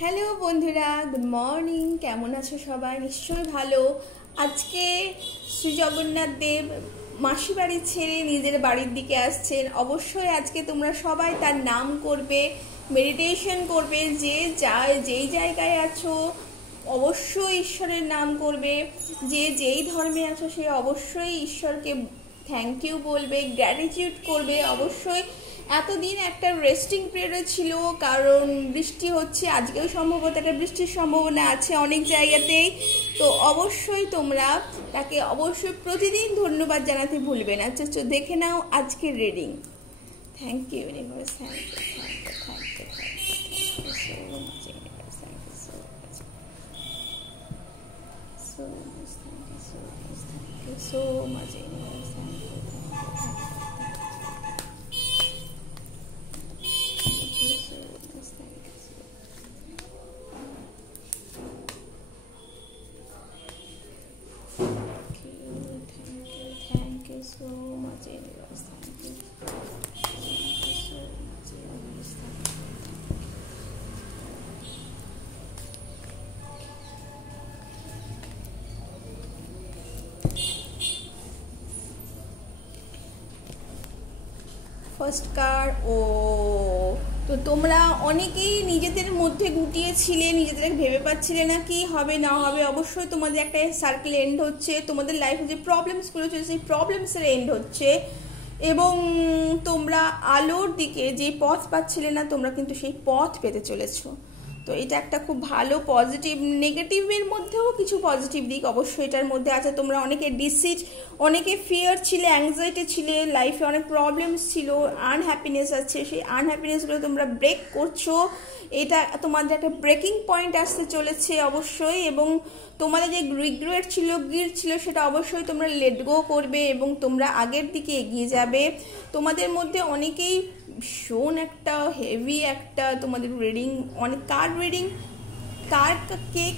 Hello বন্ধুরা, good morning. কেমন আছো সবাই? নিশ্চয়ই ভালো। আজকে শ্রী জগন্নাথ দেব মাসি বাড়ি ছেড়ে নিজের বাড়ির দিকে আসছেন। অবশ্যই আজকে তোমরা সবাই তার নাম করবে, মেডিটেশন করবে। যেই জায়গায় আছো অবশ্যই ঈশ্বরের নাম করবে। যেই ধর্মে আছো সে অবশ্যই ঈশ্বরকে থ্যাংক ইউ বলবে, গ্র্যাটিটিউড করবে। অবশ্যই এতদিন একটা রেস্টিং পিরিয়ডে ছিল, কারণ বৃষ্টি হচ্ছে। আজকেও সম্ভবত একটা বৃষ্টির সম্ভাবনা আছে অনেক জায়গাতেই। তো অবশ্যই তোমরা তাকে অবশ্যই প্রতিদিন ধন্যবাদ জানাতে ভুলবে না। আচ্ছা, দেখে নাও আজকের reading. Thank you universe, thank you, thank you, thank you, thank you so much universe, thank you so much, so much, thank you so much, thank you so much universe, thank you, thank you so much, thank you so much, thank you so much universe, thank you so much universe, first card. ও তো তোমরা অনেকেই নিজেদের মধ্যে গুটিয়েছিলে, নিজেদের ভেবে পাচ্ছিলে না কি হবে না হবে। অবশ্যই তোমাদের একটা সার্কেল এন্ড হচ্ছে, তোমাদের লাইফে যে প্রবলেমসগুলো হচ্ছে সেই প্রবলেমসের এন্ড হচ্ছে, এবং তোমরা আলোর দিকে যে পথ পাচ্ছিলে না তোমরা কিন্তু সেই পথ পেতে চলেছো। তো এটা একটা খুব ভালো পজিটিভ। নেগেটিভের মধ্যেও কিছু পজিটিভ দিক অবশ্যই এটার মধ্যে আছে। তোমরা অনেকে ডিসিট, অনেকে ফিয়ার ছিলে, অ্যাংজাইটি ছিলে, লাইফে অনেক প্রবলেমস ছিল, আনহ্যাপিনেস আছে। সেই আনহ্যাপিনেসগুলো তোমরা ব্রেক করছো। এটা তোমাদের একটা ব্রেকিং পয়েন্ট আসতে চলেছে অবশ্যই। এবং তোমাদের যে রিগ্রেট ছিল, গিল্ট ছিল, সেটা অবশ্যই তোমরা লেট গো করবে এবং তোমরা আগের দিকে এগিয়ে যাবে। তোমাদের মধ্যে অনেকেই ভীষণ একটা হেভি একটা তোমাদের রিডিং, অনেক কার্ড রিডিং,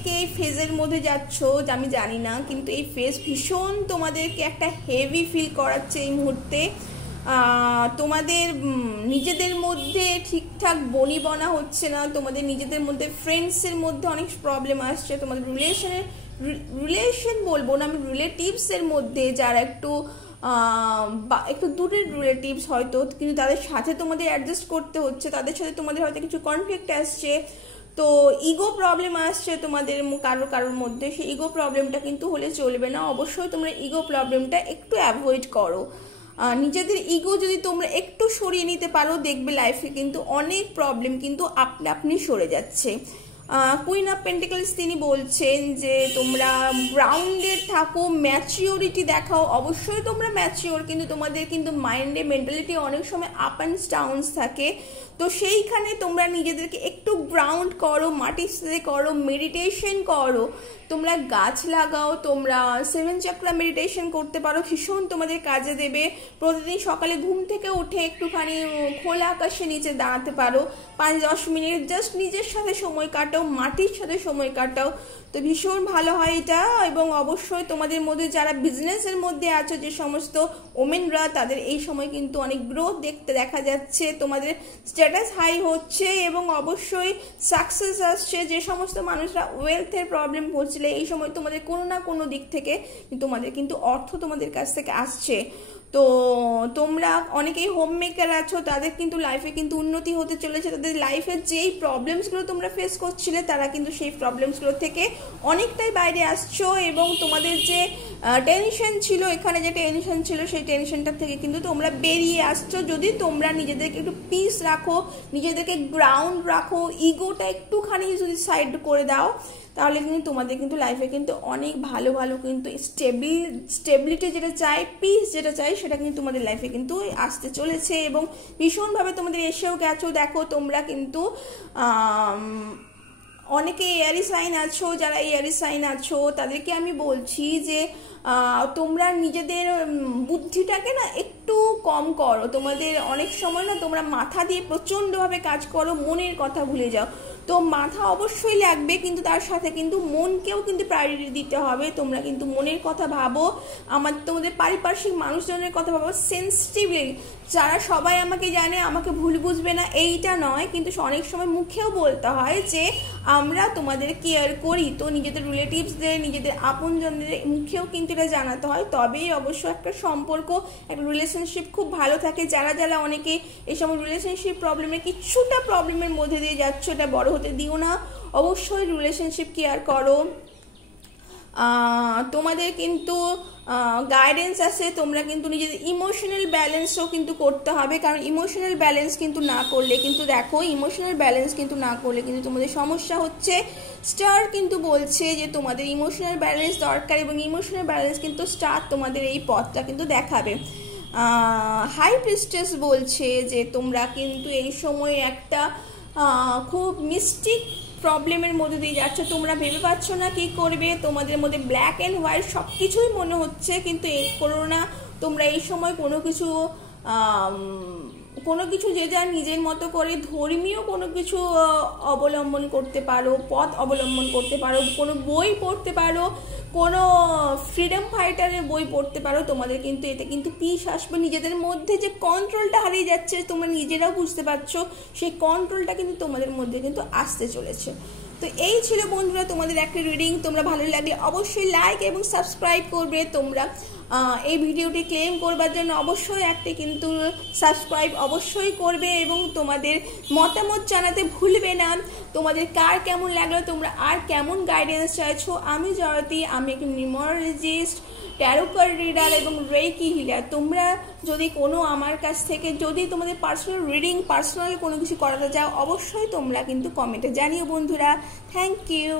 কে ফেজের মধ্যে যাচ্ছ আমি জানি না, কিন্তু এই ফেজ ভীষণ তোমাদেরকে একটা হেভি ফিল করাচ্ছে এই মুহূর্তে। তোমাদের নিজেদের মধ্যে ঠিকঠাক বনিবনা হচ্ছে না, তোমাদের নিজেদের মধ্যে ফ্রেন্ডসের মধ্যে অনেক প্রবলেম আসছে, তোমাদের রিলেশন বলবো না আমি, রিলেটিভসের মধ্যে যারা একটু দূরের রিলেটিভস হয়তো, কিন্তু তাদের সাথে তোমাদের অ্যাডজাস্ট করতে হচ্ছে, তাদের সাথে তোমাদের হয়তো কিছু কনফ্লিক্ট আসছে। তো ইগো প্রবলেম আসছে তোমাদের কারোর মধ্যে। সেই ইগো প্রবলেমটা কিন্তু হলে চলবে না। অবশ্যই তোমরা ইগো প্রবলেমটা একটু অ্যাভয়েড করো। নিজেদের ইগো যদি তোমরা একটু সরিয়ে নিতে পারো, দেখবে লাইফে কিন্তু অনেক প্রবলেম কিন্তু আপনি সরে যাচ্ছে। কুইন অফ পেন্টিকলস তিনি বলছেন যে তোমরা গ্রাউন্ডেড থাকো, ম্যাচিওরিটি দেখাও। অবশ্যই তোমরা ম্যাচিওর, কিন্তু তোমাদের কিন্তু মাইন্ডে মেন্টালিটি অনেক সময় আপ অ্যান্ড ডাউনস থাকে। তো সেইখানে তোমরা নিজেদেরকে একটু গ্রাউন্ড করো, মাটির সাথে করো, মেডিটেশন করো, তোমরা গাছ লাগাও, তোমরা 7 চক্রা মেডিটেশন করতে পারো, ভীষণ তোমাদের কাজে দেবে। প্রতিদিন সকালে ঘুম থেকে উঠে একটুখানি খোলা আকাশে নিচে দাঁড়াতে পারো, 5-10 মিনিট জাস্ট নিজের সাথে সময় কাটাও, মাটির সাথে সময় কাটাও, তো ভীষণ ভালো হয় এটা। এবং অবশ্যই তোমাদের মধ্যে যারা বিজনেসের মধ্যে আছো, যে সমস্ত ওমেনরা, তাদের এই সময় কিন্তু অনেক গ্রোথ দেখা যাচ্ছে, তোমাদের স্ট্যাটাস হাই হচ্ছে এবং অবশ্যই সাকসেস আসছে। যে সমস্ত মানুষরা ওয়েলথের প্রবলেম হচ্ছিলে, এই সময় তোমাদের কোনো না কোনো দিক থেকে তোমাদের কিন্তু অর্থ তোমাদের কাছ থেকে আসছে। তো তোমরা অনেকেই হোম মেকার আছো, তাদের কিন্তু লাইফে কিন্তু উন্নতি হতে চলেছে। তাদের লাইফের যেই প্রবলেমসগুলো তোমরা ফেস করছিলে, তারা কিন্তু সেই প্রবলেমসগুলো থেকে অনেকটাই বাইরে আসছো। এবং তোমাদের যে টেনশন ছিল, এখানে যে টেনশন ছিল, সেই টেনশনটা থেকে কিন্তু তোমরা বেরিয়ে আসছো। যদি তোমরা নিজেদেরকে একটু পিস রাখো, নিজেদেরকে গ্রাউন্ড রাখো, ইগোটা একটুখানি যদি সাইড করে দাও, তাহলে কিন্তু তোমাদের কিন্তু লাইফে কিন্তু অনেক ভালো ভালো কিন্তু স্টেবিলিটি যেটা চাই, পিস যেটা চাই, সেটা কিন্তু তোমাদের লাইফে কিন্তু আসতে চলেছে। এবং ভীষণভাবে তোমাদের এসেও গেছো। দেখো তোমরা কিন্তু অনেকে এয়ারি সাইন আছো, যারা এয়ারি সাইন আছো তাদেরকে আমি বলছি যে তোমরা নিজেদের বুদ্ধিটাকে না একটু কম করো। তোমাদের অনেক সময় না তোমরা মাথা দিয়ে প্রচণ্ডভাবে কাজ করো, মনের কথা ভুলে যাও। তো মাথা অবশ্যই লাগবে, কিন্তু তার সাথে কিন্তু মনকেও কিন্তু প্রায়োরিটি দিতে হবে। তোমরা কিন্তু মনের কথা ভাবো, তোমাদের পারিপার্শ্বিক মানুষজনের কথা ভাবো সেন্সিটিভলি। যারা সবাই আমাকে জানে, আমাকে ভুল বুঝবে না এইটা নয়, কিন্তু অনেক সময় মুখেও বলতে হয় যে আমরা তোমাদের কেয়ার করি। তো নিজেদের রিলেটিভসদের, নিজেদের আপনজনদের মুখেও কিন্তু এটা জানাতে হয়, তবেই অবশ্য একটা সম্পর্ক, একটা রিলেশনশিপ খুব ভালো থাকে। যারা যারা অনেকে এই সময় রিলেশনশিপ প্রবলেমের কিছুটা প্রবলেমের মধ্যে দিয়ে যাচ্ছ, এটা বড় হতে দিও না, অবশ্যই রিলেশনশিপ কেয়ার করো। তোমাদের কিন্তু গাইডেন্স আছে, তোমরা কিন্তু নিজেদের ইমোশনাল ব্যালেন্সও কিন্তু করতে হবে, কারণ ইমোশনাল ব্যালেন্স কিন্তু না করলে কিন্তু দেখো, ইমোশনাল ব্যালেন্স কিন্তু না করলে কিন্তু তোমাদের সমস্যা হচ্ছে। স্টার কিন্তু বলছে যে তোমাদের ইমোশনাল ব্যালেন্স দরকার, এবং ইমোশনাল ব্যালেন্স কিন্তু স্টার তোমাদের এই পথটা কিন্তু দেখাবে। হাই প্রিস্টেস বলছে যে তোমরা কিন্তু এই সময় একটা খুব মিস্টিক প্রবলেমের মধ্যে দিয়ে যাচ্ছ, তোমরা ভেবে পাচ্ছ না কি করবে, তোমাদের মধ্যে ব্ল্যাক অ্যান্ড হোয়াইট সব কিছুই মনে হচ্ছে, কিন্তু এই করো না। তোমরা এই সময় কোনো কিছু যে যার নিজের মতো করে ধর্মীয় কোনো কিছু অবলম্বন করতে পারো, পথ অবলম্বন করতে পারো, কোনো বই পড়তে পারো, কোনো ফ্রিডম ফাইটারের বই পড়তে পারো। তোমাদের কিন্তু এতে কিন্তু পিস আসবে, নিজেদের মধ্যে যে কন্ট্রোলটা হারিয়ে যাচ্ছে তোমরা নিজেরাও বুঝতে পারছো, সেই কন্ট্রোলটা কিন্তু তোমাদের মধ্যে কিন্তু আসতে চলেছে। তো এই ছিল বন্ধুরা তোমাদের একটা রিডিং। তোমরা ভালো লাগলে অবশ্যই লাইক এবং সাবস্ক্রাইব করবে। তোমরা এই ভিডিওটি ক্লেম করবার জন্য অবশ্যই একটি কিন্তু সাবস্ক্রাইব অবশ্যই করবে, এবং তোমাদের মতামত জানাতে ভুলবে না। তোমাদের কার কেমন লাগলো, তোমরা আর কেমন গাইডেন্স চাইছো। আমি জয়তী, আমি একটি নিউমারোলজিস্ট, ট্যারো কার্ড রিডার এবং রেকি হিলার। তোমরা যদি কোনো আমার কাছ থেকে যদি তোমাদের পার্সোনাল রিডিং, পার্সোনাল কোনো কিছু করাতে চাও, অবশ্যই তোমরা কিন্তু কমেন্টে জানিও বন্ধুরা। Thank you.